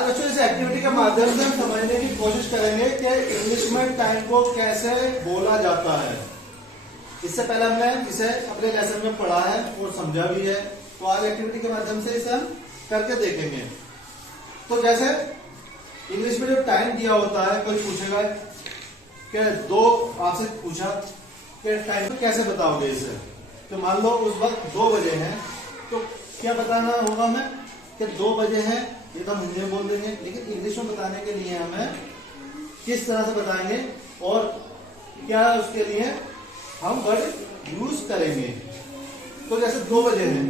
आज बच्चों इस एक्टिविटी के माध्यम से हम समझने की कोशिश करेंगे कि इंग्लिश में टाइम को कैसे बोला जाता है। इससे पहले हमने इसे अपने लेसन में पढ़ा है और समझा भी है, तो आज एक्टिविटी के माध्यम से इसे हम करके देखेंगे। तो जैसे इंग्लिश में जो टाइम दिया होता है, कोई पूछेगा कि दो, आपसे पूछा कि टाइम को कैसे बताओगे इसे, तो मान लो उस वक्त 2 बजे हैं, तो क्या बताना होगा हमें कि 2 बजे हैं, ये तो हम हिंदी में बोल देंगे, लेकिन इंग्लिश में बताने के लिए हमें किस तरह से बताएंगे और क्या उसके लिए हम वर्ड यूज करेंगे। तो जैसे 2 बजे हैं,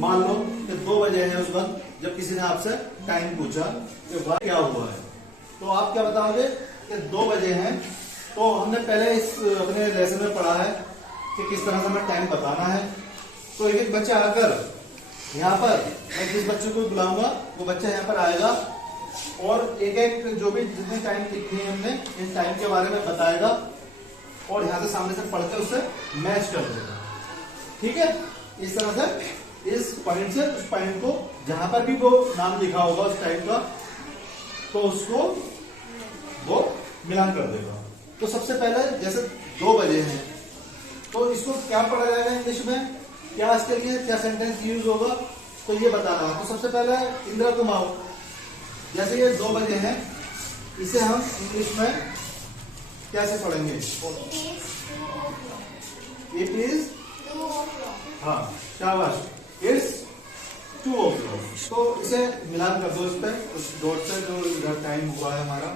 मान लो कि 2 बजे हैं उस वक्त जब किसी ने आपसे टाइम पूछा कि वह क्या हुआ है, तो आप क्या बताओगे कि 2 बजे हैं। तो हमने पहले इस अपने लेसन में पढ़ा है कि किस तरह से हमें टाइम बताना है। तो एक बच्चा आकर यहाँ पर, मैं जिस बच्चे को बुलाऊंगा वो बच्चा यहाँ पर आएगा और एक एक जो भी जितने टाइम लिखे हैं हमने इन टाइम के बारे में बताएगा और यहाँ से सामने से पढ़ के उससे मैच कर देगा। ठीक है, इस तरह से इस पॉइंट से उस पॉइंट को जहां पर भी वो नाम लिखा होगा उस टाइम का, तो उसको वो मिलान कर देगा। तो सबसे पहले जैसे 2 बजे हैं, तो इसको क्या पढ़ा जाएगा इंग्लिश में, क्या इसके लिए क्या सेंटेंस यूज होगा, तो ये बताना। तो सबसे पहले इंदिरा तुम आओ, जैसे ये 2 बजे हैं, इसे हम इंग्लिश में कैसे पढ़ेंगे? इट इज, हाँ शाबाश, इट्स 2 o'clock। तो इसे मिलान कर दो इस पे, उस डॉट से जो इधर टाइम हुआ है हमारा।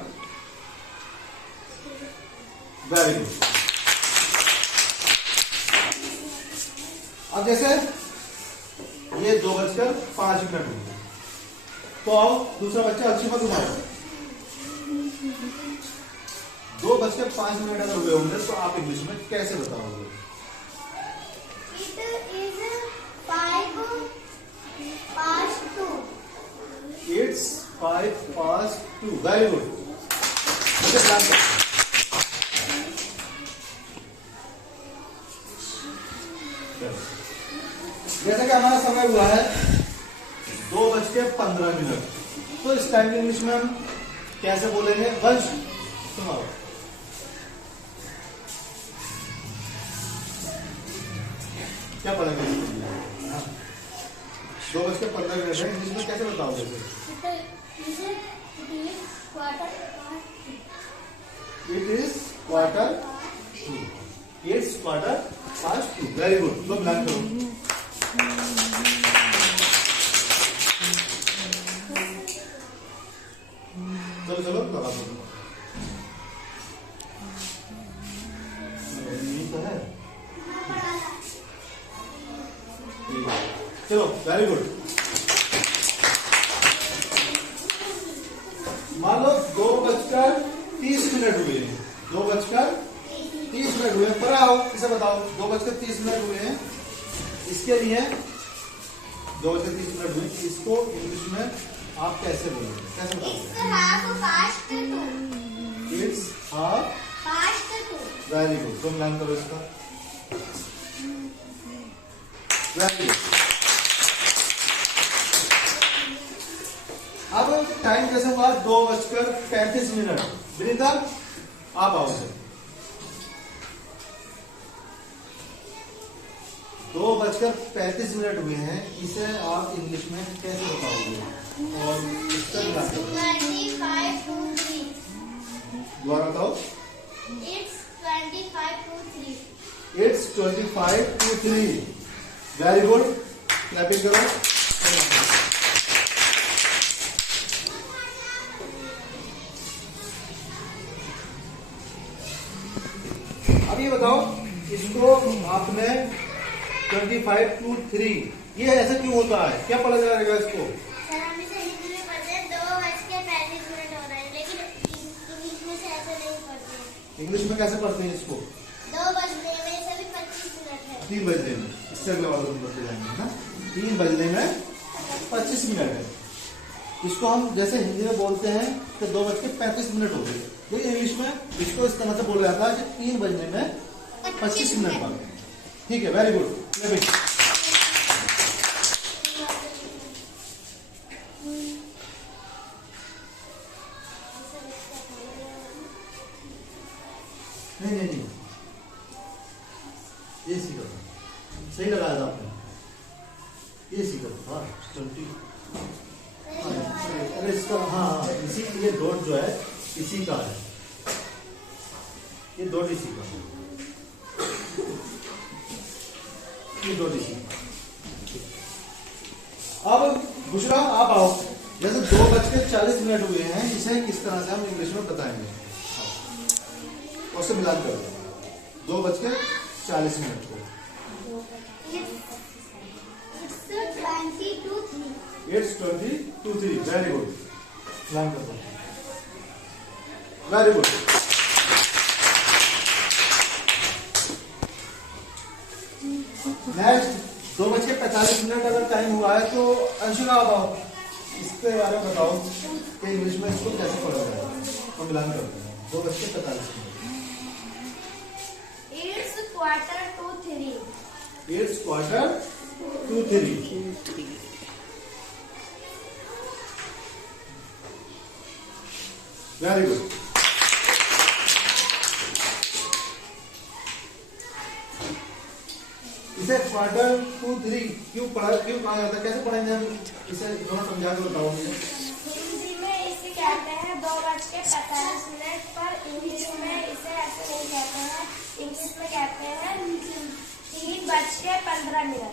Very good. अब जैसे ये 2:05 हुए, तो आओ दूसरा बच्चा अच्छी बात उठाओ। 2:05 अगर हुए होंगे तो आप इंग्लिश में कैसे बताओगे? It's 5 past 2। Very good. जैसे कि हमारा समय हुआ है 2:15, तो इस टाइम इंग्लिश में हम कैसे बोलेंगे? वंश सुनाओ। क्या पढ़ेंगे? 2:15 है, इंग्लिश में कैसे बताओगे? It is quarter to. It's quarter past 2। Very good. तो मिलान करो। चलो चलो लगा दो। तो है, चलो वेरी गुड। मान लो 2:30 हुए, 2:30 हुए, पर आओ इसे बताओ। 2:30 हुए हैं, इसके लिए 2:30 हुए, इसको इंग्लिश में आप कैसे बोलोगे, कैसे बताओगे? It's half past 2। Very good. तो मिलान करो इसका। Very good. अब टाइम कैसे हुआ? 2:35। विनीता आप आओ से। 2:35 हुए हैं, इसे आप इंग्लिश में कैसे बताओगे? और इसका दोबारा बताओ। It's 25 to 3। Very good. Clapping करो। अब ये बताओ, इसको आपने 25 to 3, ये ऐसे क्यों होता है? क्या पढ़ा जाएगा इसको? सर हम इसे हिंदी में पढ़ते हैं, 2:35 हो रहा है, लेकिन इंग्लिश में से ऐसे नहीं पढ़ते। इंग्लिश में कैसे पढ़ते हैं इसको? 2 बजने में सभी 25 मिनट है। 3 बजने में, इससे अगले वाले दिन बढ़ते जाएंगे ना। 3 बजने में 25 मिनट है। इसको हम जैसे हिंदी में बोलते हैं कि 2:35 हो गए, तो इंग्लिश में इसको इस तरह से बोला जाता है कि 3 बजने में 25 मिनट बाद। ठीक है, वेरी गुड। बताया था आपने? ये सीखा था 20। अरे इसका हाँ इसी ये डॉट जो है इसी का है, ये डॉट इसी का, ये डॉट इसी का। अब बुशरा आप आओ, जैसे 2:40 हुए हैं, इसे किस तरह से हम इंग्लिश में बताएंगे? उससे मिलान कर 2:40 को It's 20 to 3। वेरी गुड, मिलान कर दो, वेरी गुड। नेक्स्ट 2:45 अगर टाइम हुआ है तो अंशुला बताओ, इसके बारे में बताओ कि इंग्लिश में इसको कैसे पढ़ा जाए, तो मिलान कर दो 2:45। It's 2:45। It's 2:45। Very good. इसे 2:45 क्यों कहा जाता है, कैसे पढ़ेंगे हम इसे, थोड़ा समझा के बताओ मुझे। हिंदी में इसे कहते हैं 2:45 पर, इंग्लिश में इसे ऐसे नहीं कहते हैं, इंग्लिश में कहते हैं 3:15।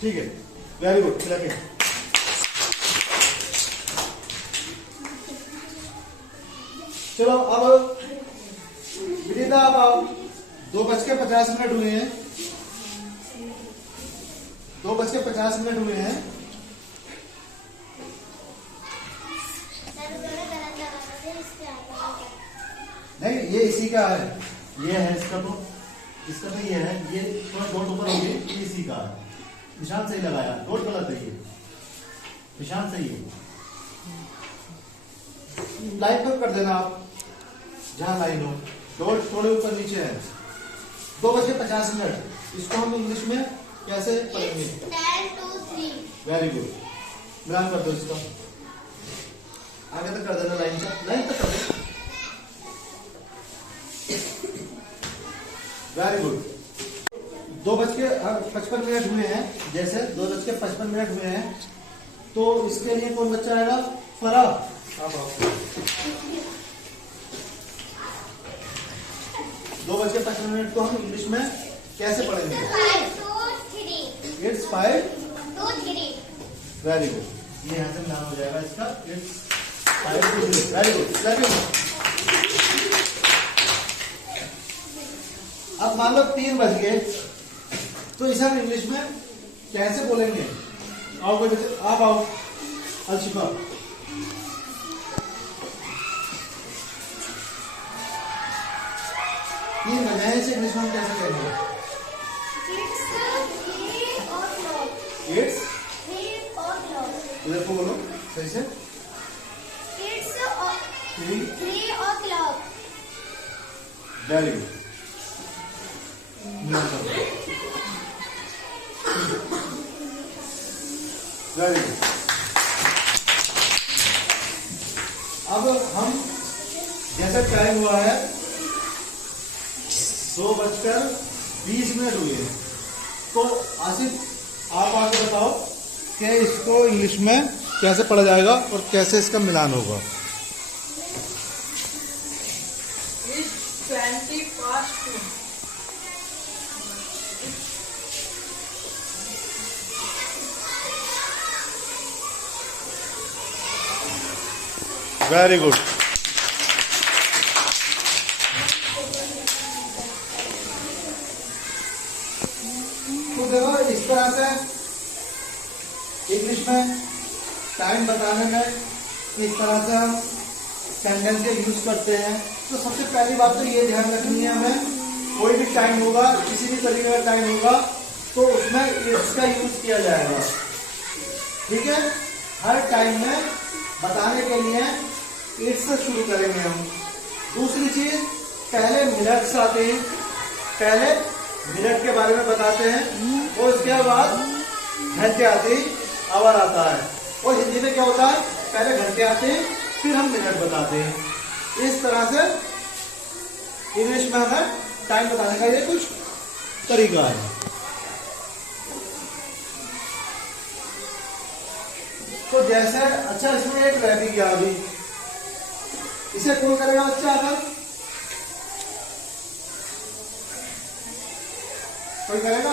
ठीक है, वेरी गुड। चलिए चलो अब विनीता आप आओ, 2:50 हुए हैं, 2:50 हुए हैं। नहीं ये इसी का है, ये है इसका तो ये है, ये थोड़ा डॉट ऊपर हो गई, ये इसी का है। निशान सही लगाया, डॉट गलत है, ये निशान सही है। लाइन पर कर देना आप जहां लाइन हो, डॉट थोड़े ऊपर नीचे है। 2:50, इसको हम इंग्लिश में कैसे पढ़ेंगे? 10 to 3। वेरी गुड, मिलान कर दो इसका, आगे तक कर देना, लाइन तक कर दो। Very good. 2:55 हुए हैं, जैसे 2:55 हुए हैं, तो इसके लिए कौन बच्चा आएगा? फरा, आप आओ। 2:55 को हम इंग्लिश में कैसे पढ़ेंगे? 5 to 3। It's 5 to 3। Very good, ये यहां से मिलान हो जाएगा इसका। It's 5 to 3। Very good, very good. अब मान लो 3 बज गए, तो इसे हम इंग्लिश में कैसे बोलेंगे? आओ कोई बच्चे, आप आओ। अलशिफा, तीन बजे हैं, इसे इंग्लिश में हम कैसे कहेंगे? It's 3 o'clock। इधर को बोलो सही से। It's 3। 3 o'clock। Very good, very good. अब हम जैसा टाइम हुआ है 2:20 हुए हैं, तो आसिफ आप आगे बताओ कि इसको इंग्लिश में कैसे पढ़ा जाएगा और कैसे इसका मिलान होगा? 20 past 2। Very good. तो देखो इस तरह से इंग्लिश में टाइम बताने में इस तरह से हम सेंटेंस के यूज करते हैं। तो सबसे पहली बात तो ये ध्यान रखनी है हमें, कोई भी टाइम होगा, किसी भी तरीके का टाइम होगा, तो उसमें इसका यूज किया जाएगा। ठीक है, हर टाइम में बताने के लिए इट्स से शुरू करेंगे हम। दूसरी चीज, पहले मिनट्स आते हैं, पहले मिनट के बारे में बताते हैं, और उसके बाद घंटे आते हैं, आवर आता है। और हिंदी में क्या होता है, पहले घंटे आते हैं फिर हम मिनट बताते हैं। इस तरह से इंग्लिश में हमें टाइम बताने का ये कुछ तरीका है। तो जैसे अच्छा इसमें एक रह भी गया अभी, इसे कौन करेगा बच्चा आकर? कोई करेगा?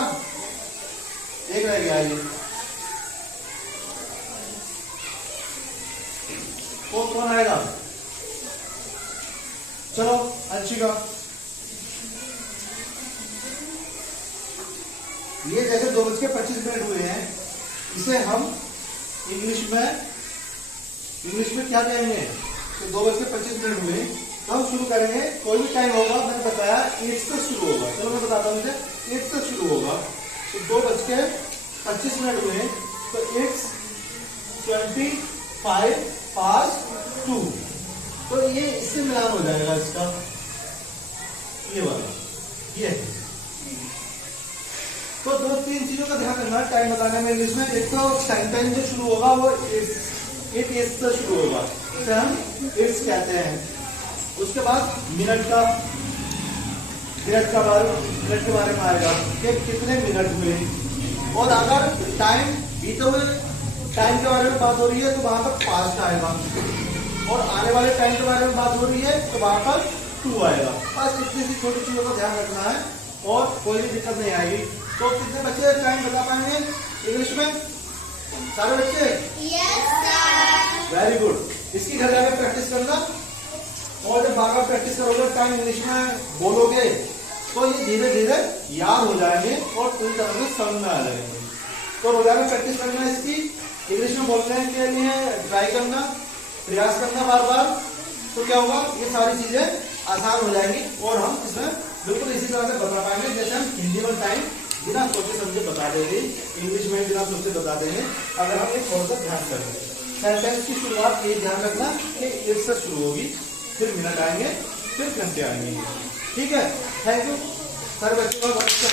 एक रह गया ये, कौन आएगा? चलो अंशिका। ये जैसे 2:25 हुए हैं, इसे हम इंग्लिश में क्या कहेंगे? तो 2:25 हुए तो हम शुरू करेंगे। कोई भी टाइम होगा, मैंने बताया 8 से शुरू होगा। चलो मैं बताता हूँ, 8 से शुरू होगा। तो 2:25 हुए तो 8:25 तो ये इससे मिलान हो जाएगा इसका, ये वाला, ये। तो 2-3 चीजों का ध्यान रखना टाइम बताने में इंग्लिश में। एक तो सेंटेंस जो शुरू होगा वो 8 से शुरू होगा, इसे हम 8 कहते हैं। उसके बाद मिनट के बारे में आएगा कि कितने मिनट हुए। और अगर टाइम बीते हुए टाइम के बारे में बात हो रही है तो वहां पर पास्ट आएगा, और आने वाले टाइम के बारे में बात हो रही है तो वहां पर टू आएगा। बस इतनी सी छोटी चीजों का ध्यान रखना है और कोई भी दिक्कत नहीं आएगी। तो कितने बच्चे टाइम बता पाएंगे इंग्लिश में? सारे बच्चे? Yes sir. Very good. इसकी घर जाकर प्रैक्टिस करना, और जब बार बार प्रैक्टिस करोगे टाइम इंग्लिश में बोलोगे तो ये धीरे धीरे याद हो जाएंगे और पूरी तरह से समझ में आ जाएंगे। तो रोजाना प्रैक्टिस करना, इसकी इंग्लिश में बोलने के लिए ट्राई करना, प्रयास करना बार बार। तो क्या होगा, ये सारी चीजें आसान हो जाएंगी और हम इसमें बिल्कुल इसी तरह से बता पाएंगे जैसे हम हिंदी में टाइम बिना सोचे समझे बता देंगे, इंग्लिश में बिना सोचे बता देंगे, अगर हम ये थोड़ा सा ध्यान करेंगे। सेंटेंस की शुरुआत ये ध्यान रखना कि 1 से शुरू होगी, फिर मिनट आएंगे, फिर घंटे आएंगे। ठीक है, थैंक यू। सर बच्चों का बहुत अच्छा